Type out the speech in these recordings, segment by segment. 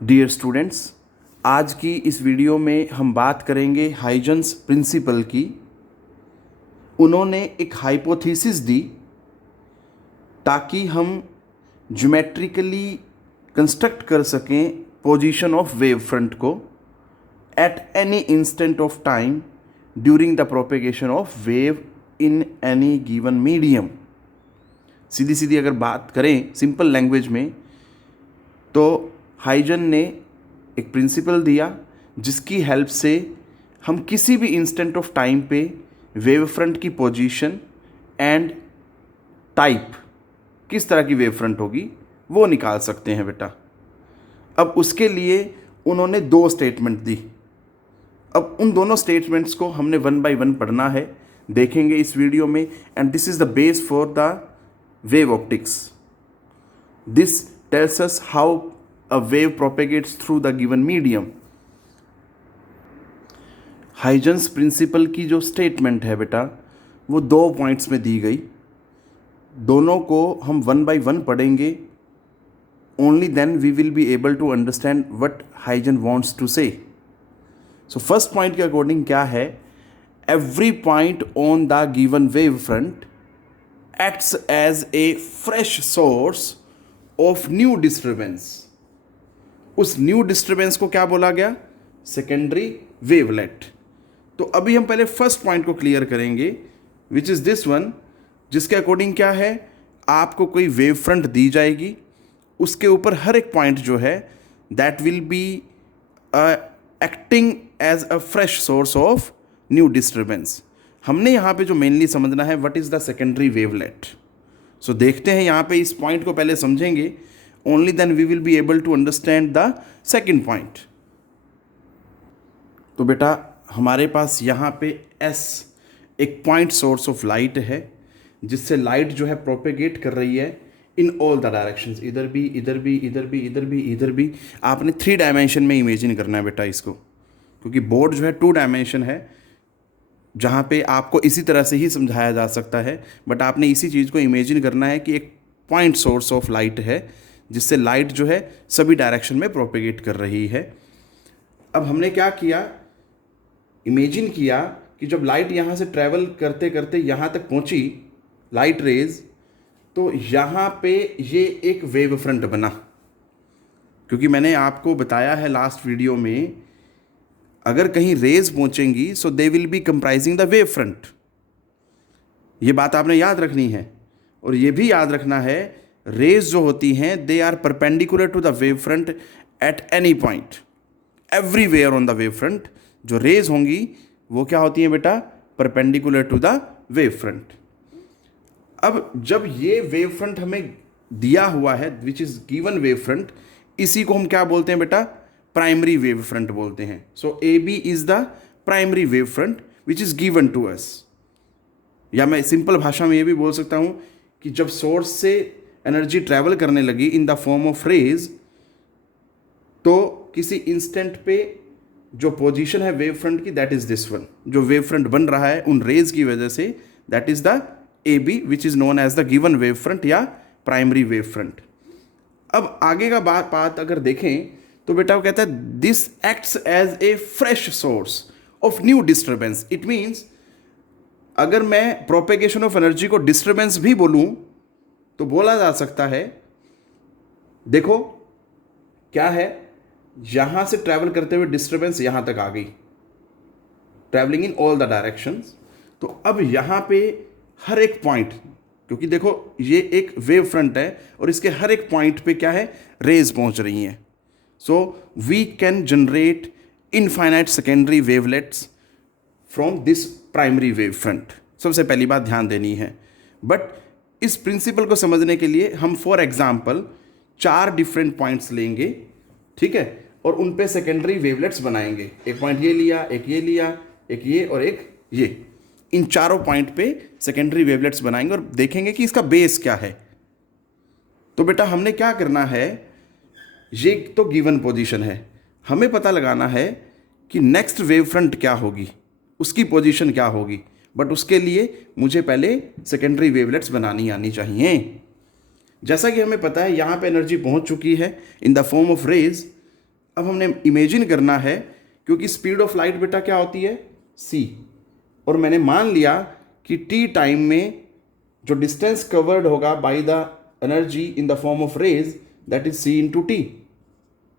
Dear students, आज की इस वीडियो में हम बात करेंगे हाइजेंस प्रिंसिपल की। उन्होंने एक हाइपोथेसिस दी ताकि हम ज्योमेट्रिकली कंस्ट्रक्ट कर सकें पोजीशन ऑफ वेव फ्रंट को at any instant of time during the propagation of wave in any given medium. सीधी सीधी अगर बात करें सिंपल लैंग्वेज में, तो हाइजन ने एक प्रिंसिपल दिया जिसकी हेल्प से हम किसी भी इंस्टेंट ऑफ टाइम पे वेव फ्रंट की पोजीशन एंड टाइप, किस तरह की वेव फ्रंट होगी, वो निकाल सकते हैं बेटा। अब उसके लिए उन्होंने दो स्टेटमेंट दी। अब उन दोनों स्टेटमेंट्स को हमने वन बाय वन पढ़ना है, देखेंगे इस वीडियो में। And this is the base for the wave optics. This tells us how a wave propagates through the given medium. Huygens principle की जो स्टेटमेंट है बेटा, वो दो पॉइंट्स में दी गई। दोनों को हम वन बाय वन पढ़ेंगे। Only then we will be able to understand what Huygens wants to say. So first point के अकॉर्डिंग क्या है, every point on the given wave front acts as a fresh source of new disturbance. उस new disturbance को क्या बोला गया? Secondary wavelet. तो अभी हम पहले फर्स्ट पॉइंट को क्लियर करेंगे, विच इज दिस वन, जिसके अकॉर्डिंग क्या है, आपको कोई वेव फ्रंट दी जाएगी, उसके ऊपर हर एक पॉइंट जो है that will be acting as a fresh source of new disturbance. हमने यहाँ पे जो मेनली समझना है, what is the secondary wavelet. So देखते हैं, यहाँ पे इस पॉइंट को पहले समझेंगे, only then we will be able to understand the second point. तो बेटा हमारे पास यहाँ पे एस एक पॉइंट सोर्स ऑफ लाइट है, जिससे लाइट जो है प्रोपेगेट कर रही है इन ऑल द डायरेक्शंस, इधर भी, इधर भी, इधर भी, इधर भी, इधर भी। आपने 3 डायमेंशन में इमेजिन करना है बेटा इसको, क्योंकि बोर्ड जो है 2 डायमेंशन है, जहाँ पे आपको इसी तरह से ही समझाया जा सकता है। बट आपने इसी चीज़ को इमेजिन करना है कि एक पॉइंट सोर्स ऑफ लाइट है, जिससे लाइट जो है सभी डायरेक्शन में प्रोपेगेट कर रही है। अब हमने क्या किया, इमेजिन किया कि जब लाइट यहाँ से ट्रैवल करते करते यहाँ तक पहुँची, लाइट रेज, तो यहाँ पे ये एक वेव फ्रंट बना। क्योंकि मैंने आपको बताया है लास्ट वीडियो में, अगर कहीं रेज पहुंचेंगी so they will be comprising the wave front. ये बात आपने याद रखनी है। और ये भी याद रखना है, रेज जो होती हैं they are perpendicular to the wave front at any point, everywhere on the wave front. जो रेज होंगी वो क्या होती हैं बेटा? Perpendicular to the wave front. अब जब ये वेव फ्रंट हमें दिया हुआ है, which is given wave front, इसी को हम क्या बोलते हैं बेटा? प्राइमरी वेव फ्रंट बोलते हैं। So A B is the primary wave front which is given to us. या मैं सिंपल भाषा में ये भी बोल सकता हूँ कि जब सोर्स से एनर्जी ट्रैवल करने लगी in the form of rays, तो किसी इंस्टेंट पे जो पोजीशन है वेव फ्रंट की, दैट इज दिस वन। जो वेव फ्रंट बन रहा है उन रेज की वजह से, that is the A B which is known as the given wave front या प्राइमरी वेव फ्रंट। अब आगे का बात अगर देखें तो बेटा वो कहता है this acts as a fresh source of new disturbance. It means अगर मैं प्रोपेगेशन ऑफ एनर्जी को डिस्टर्बेंस भी बोलूं तो बोला जा सकता है, देखो क्या है, यहां से ट्रैवल करते हुए डिस्टर्बेंस यहां तक आ गई, travelling in all the directions. तो अब यहां पे हर एक पॉइंट, क्योंकि देखो ये एक वेव फ्रंट है और इसके हर एक पॉइंट पे क्या है, रेज पहुंच रही हैं। So we can generate infinite secondary wavelets from this primary wave front. सबसे पहली बात ध्यान देनी है। बट इस प्रिंसिपल को समझने के लिए हम फॉर एग्जाम्पल 4 डिफरेंट पॉइंट्स लेंगे, ठीक है, और उन पे सेकेंडरी वेवलेट्स बनाएंगे। एक पॉइंट ये लिया, एक ये लिया, एक ये और एक ये। इन चारों पॉइंट पे सेकेंडरी वेवलेट्स बनाएंगे और देखेंगे कि इसका बेस क्या है। तो बेटा हमने क्या करना है, ये तो गिवन पोजीशन है, हमें पता लगाना है कि नेक्स्ट वेव फ्रंट क्या होगी, उसकी पोजीशन क्या होगी। बट उसके लिए मुझे पहले सेकेंडरी वेवलेट्स बनानी आनी चाहिए। जैसा कि हमें पता है यहाँ पे एनर्जी पहुँच चुकी है in the form of rays, अब हमने इमेजिन करना है, क्योंकि स्पीड ऑफ लाइट बेटा क्या होती है, c, और मैंने मान लिया कि t टाइम में जो डिस्टेंस कवर्ड होगा by the energy in the form of rays, that is c into t.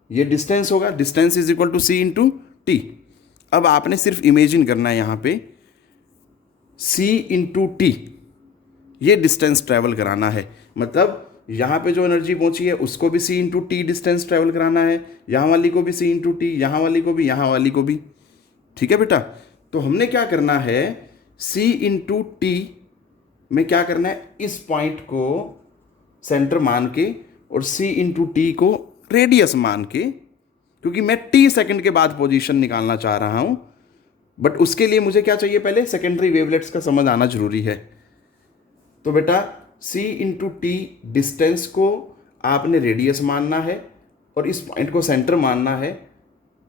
ये डिस्टेंस होगा, distance is equal to c into t. अब आपने सिर्फ इमेजिन करना है यहाँ पे c इंटू टी, ये डिस्टेंस ट्रैवल कराना है। मतलब यहाँ पे जो एनर्जी पहुंची है उसको भी c into T distance travel कराना है, यहाँ वाली को भी c इंटू टी, यहाँ वाली को भी, यहाँ वाली को भी। ठीक है बेटा, तो हमने क्या करना है, c इंटू टी में क्या करना है, इस पॉइंट को सेंटर मान के और c इंटू टी को रेडियस मान के, क्योंकि मैं t सेकंड के बाद पोजीशन निकालना चाह रहा हूं, बट उसके लिए मुझे क्या चाहिए, पहले सेकेंडरी वेवलेट्स का समझ आना जरूरी है। तो बेटा c इंटू टी डिस्टेंस को आपने रेडियस मानना है और इस पॉइंट को सेंटर मानना है,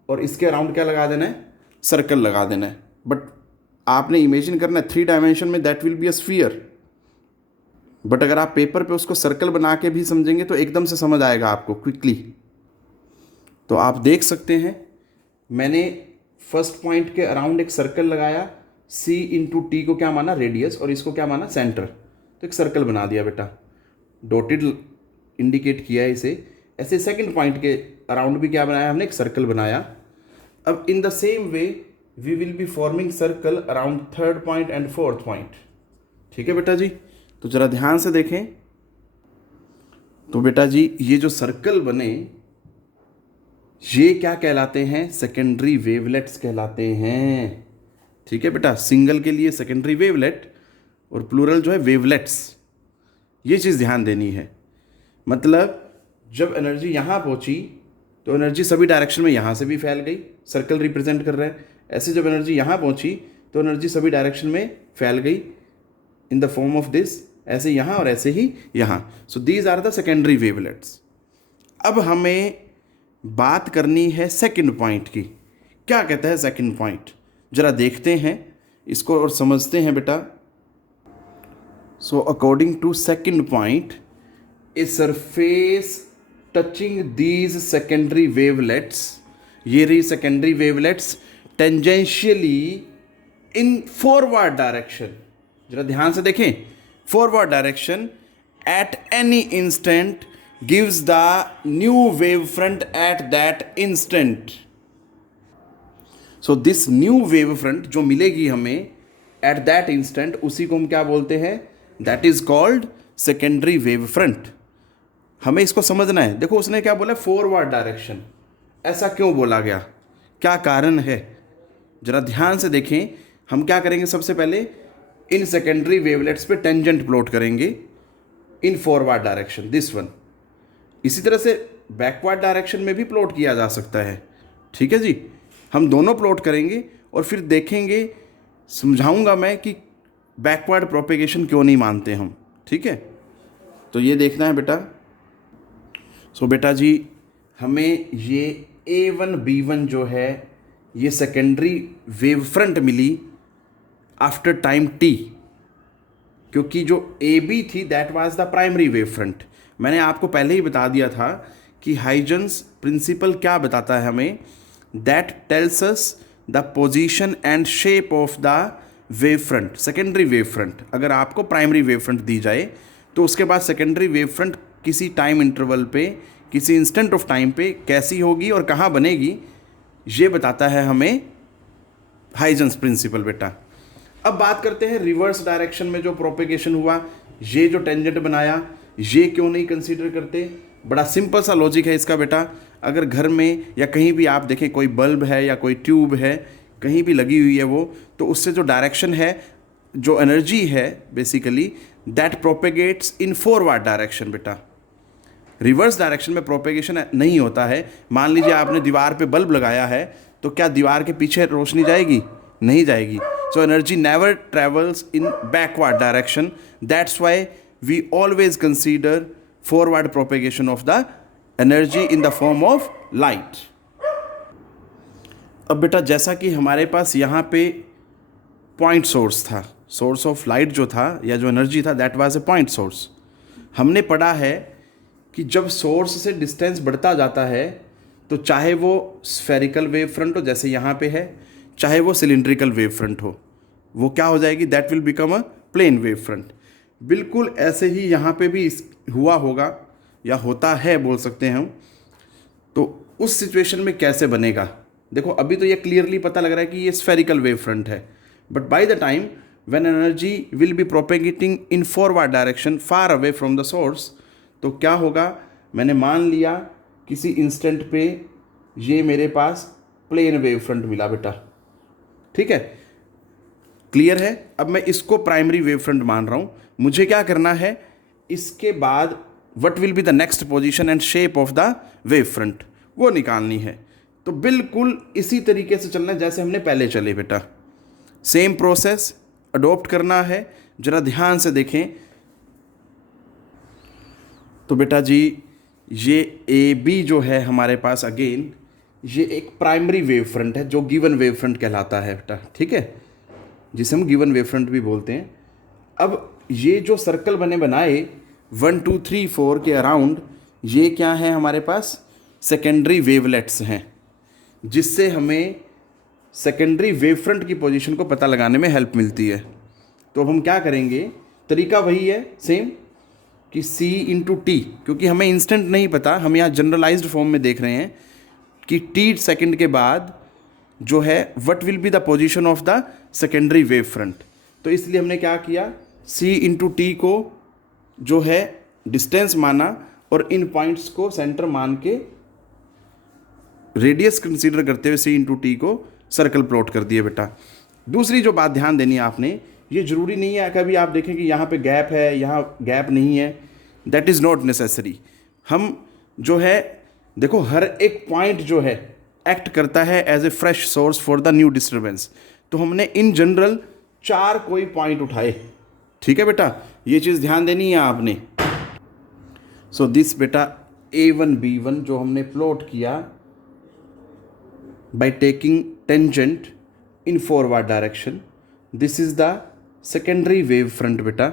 और इसके अराउंड क्या लगा देना है, सर्कल लगा देना है। बट आपने इमेजिन करना है 3 डायमेंशन में that will be a sphere, but अगर आप पेपर पे उसको सर्कल बना के भी समझेंगे तो एकदम से समझ आएगा आपको क्विकली। तो आप देख सकते हैं मैंने फर्स्ट पॉइंट के अराउंड एक सर्कल लगाया, c इंटू टी को क्या माना, रेडियस, और इसको क्या माना, सेंटर। तो एक सर्कल बना दिया बेटा, डॉटेड इंडिकेट किया है इसे। ऐसे सेकंड पॉइंट के अराउंड भी क्या बनाया हमने, एक सर्कल बनाया। अब in the same way we will be forming circle around third point and fourth point. ठीक है बेटा जी, तो जरा ध्यान से देखें। तो बेटा जी ये जो सर्कल बने ये क्या कहलाते हैं, सेकेंडरी वेवलेट्स कहलाते हैं। ठीक है बेटा, सिंगल के लिए सेकेंडरी वेवलेट और प्लूरल जो है वेवलेट्स, ये चीज़ ध्यान देनी है। मतलब जब एनर्जी यहाँ पहुँची तो एनर्जी सभी डायरेक्शन में यहाँ से भी फैल गई, सर्कल रिप्रेजेंट कर रहे हैं। ऐसे जब एनर्जी यहाँ पहुँची तो एनर्जी सभी डायरेक्शन में फैल गई in the form of this, ऐसे यहाँ और ऐसे ही यहाँ। So these are the secondary wavelets. अब हमें बात करनी है सेकंड पॉइंट की। क्या कहता है सेकंड पॉइंट, जरा देखते हैं इसको और समझते हैं बेटा। So according to second point, a surface touching these secondary wavelets, ये रही secondary wavelets, tangentially in forward direction. जरा ध्यान से देखें, forward direction at any instant gives the new wavefront at that instant. So this new wavefront जो मिलेगी हमें at that instant, उसी को हम क्या बोलते हैं, that is called secondary wavefront। हमें इसको समझना है। देखो उसने क्या बोला, फॉरवर्ड डायरेक्शन। ऐसा क्यों बोला गया, क्या कारण है, जरा ध्यान से देखें। हम क्या करेंगे, सबसे पहले इन सेकेंडरी वेवलेट्स पे टेंजेंट प्लॉट करेंगे इन फॉरवर्ड डायरेक्शन, दिस वन। इसी तरह से बैकवर्ड डायरेक्शन में भी प्लॉट किया जा सकता है। ठीक है जी, हम दोनों प्लॉट करेंगे और फिर देखेंगे, समझाऊंगा मैं कि बैकवर्ड प्रोपेगेशन क्यों नहीं मानते हम। ठीक है, तो ये देखना है बेटा। सो बेटा जी हमें ये A1 B1 जो है ये सेकेंडरी वेव फ्रंट मिली आफ्टर टाइम t, क्योंकि जो AB थी that was the primary wave front. मैंने आपको पहले ही बता दिया था कि हाइजेंस प्रिंसिपल क्या बताता है हमें, that tells us the position and shape of the wave front, secondary wave front. अगर आपको प्राइमरी वेव फ्रंट दी जाए तो उसके बाद सेकेंडरी वेव फ्रंट किसी टाइम इंटरवल पे, किसी इंस्टेंट ऑफ टाइम पे कैसी होगी और कहाँ बनेगी, ये बताता है हमें हाइजेंस प्रिंसिपल बेटा। अब बात करते हैं रिवर्स डायरेक्शन में जो प्रोपेगेशन हुआ, ये जो टेंजेंट बनाया ये क्यों नहीं कंसीडर करते। बड़ा सिंपल सा लॉजिक है इसका बेटा। अगर घर में या कहीं भी आप देखें कोई बल्ब है या कोई ट्यूब है कहीं भी लगी हुई है वो, तो उससे जो डायरेक्शन है, जो एनर्जी है basically, that propagates in forward direction बेटा। रिवर्स डायरेक्शन में प्रोपेगेशन नहीं होता है। मान लीजिए आपने दीवार पे बल्ब लगाया है तो क्या दीवार के पीछे रोशनी जाएगी, नहीं जाएगी। So energy never travels in backward direction, that's why we always consider forward propagation of the energy in the form of light। अब बेटा जैसा कि हमारे पास यहाँ पे पॉइंट सोर्स था, सोर्स ऑफ लाइट जो था या जो एनर्जी था that was a point source. हमने पढ़ा है कि जब सोर्स से डिस्टेंस बढ़ता जाता है तो चाहे वो स्फेरिकल वेव फ्रंट हो जैसे यहाँ पे है, चाहे वो सिलिंड्रिकल वेव फ्रंट हो, वो क्या हो जाएगी, that will become a plane wave front. बिल्कुल ऐसे ही यहाँ पे भी हुआ होगा या होता है बोल सकते हैं हम। तो उस सिचुएशन में कैसे बनेगा, देखो अभी तो ये क्लियरली पता लग रहा है कि ये स्फेरिकल वेव फ्रंट है, but by the time when energy will be propagating in forward direction far away from the source, तो क्या होगा, मैंने मान लिया किसी इंस्टेंट पे ये मेरे पास प्लेन वेव फ्रंट मिला बेटा, ठीक है, क्लियर है। अब मैं इसको प्राइमरी वेव फ्रंट मान रहा हूँ, मुझे क्या करना है, इसके बाद what will be the next position and shape of the wave front वो निकालनी है। तो बिल्कुल इसी तरीके से चलना है जैसे हमने पहले चले बेटा, सेम प्रोसेस अडॉप्ट करना है। जरा ध्यान से देखें तो बेटा जी ये ए बी जो है हमारे पास, अगेन ये एक प्राइमरी वेव फ्रंट है जो गिवन वेव फ्रंट कहलाता है बेटा, ठीक है, जिसे हम गिवन वेव फ्रंट भी बोलते हैं। अब ये जो सर्कल बने बनाए 1 2 3 4 के अराउंड, ये क्या है हमारे पास, सेकेंडरी वेवलेट्स हैं, जिससे हमें सेकेंडरी वेव फ्रंट की पोजीशन को पता लगाने में हेल्प मिलती है। तो अब हम क्या करेंगे, तरीका वही है सेम कि C इंटू टी, क्योंकि हमें इंस्टेंट नहीं पता, हम यहाँ जनरलाइज्ड फॉर्म में देख रहे हैं कि t सेकंड के बाद जो है what will be the position of the secondary wave front. तो इसलिए हमने क्या किया, C इंटू टी को जो है डिस्टेंस माना और इन पॉइंट्स को सेंटर मान के रेडियस कंसीडर करते हुए C इंटू टी को सर्कल प्लॉट कर दिए बेटा। दूसरी जो बात ध्यान देनी है आपने, ये ज़रूरी नहीं है कभी आप देखें कि यहाँ पे गैप है, यहाँ गैप नहीं है, दैट इज़ नॉट नेसेसरी। हम जो है देखो हर एक पॉइंट जो है एक्ट करता है as a fresh source for the new disturbance. तो हमने इन जनरल 4 कोई पॉइंट उठाए, ठीक है बेटा, ये चीज़ ध्यान देनी है आपने। सो दिस बेटा A1 B1 जो हमने प्लॉट किया by taking tangent in forward direction, this is the secondary wave front बेटा,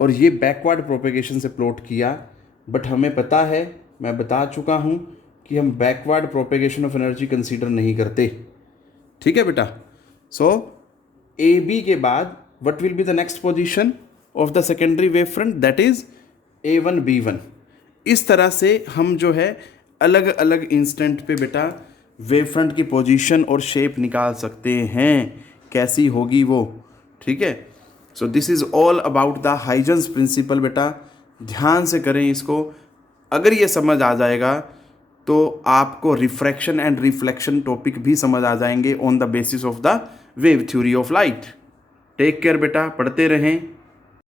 और ये बैकवर्ड प्रोपेगेशन से प्लॉट किया। बट हमें पता है, मैं बता चुका हूँ कि हम backward propagation of energy consider नहीं करते, ठीक है बेटा। सो ए बी के बाद what will be the next position of the secondary wave front, that is A1 B1। इस तरह से हम जो है अलग अलग इंस्टेंट पे बेटा वेव फ्रंट की पोजीशन और शेप निकाल सकते हैं, कैसी होगी वो, ठीक है। So this is all about the Huygens principle बेटा, ध्यान से करें इसको। अगर ये समझ आ जाएगा तो आपको रिफ्रैक्शन एंड रिफ्लेक्शन टॉपिक भी समझ आ जाएंगे on the basis of the wave theory of light. Take care बेटा, पढ़ते रहें।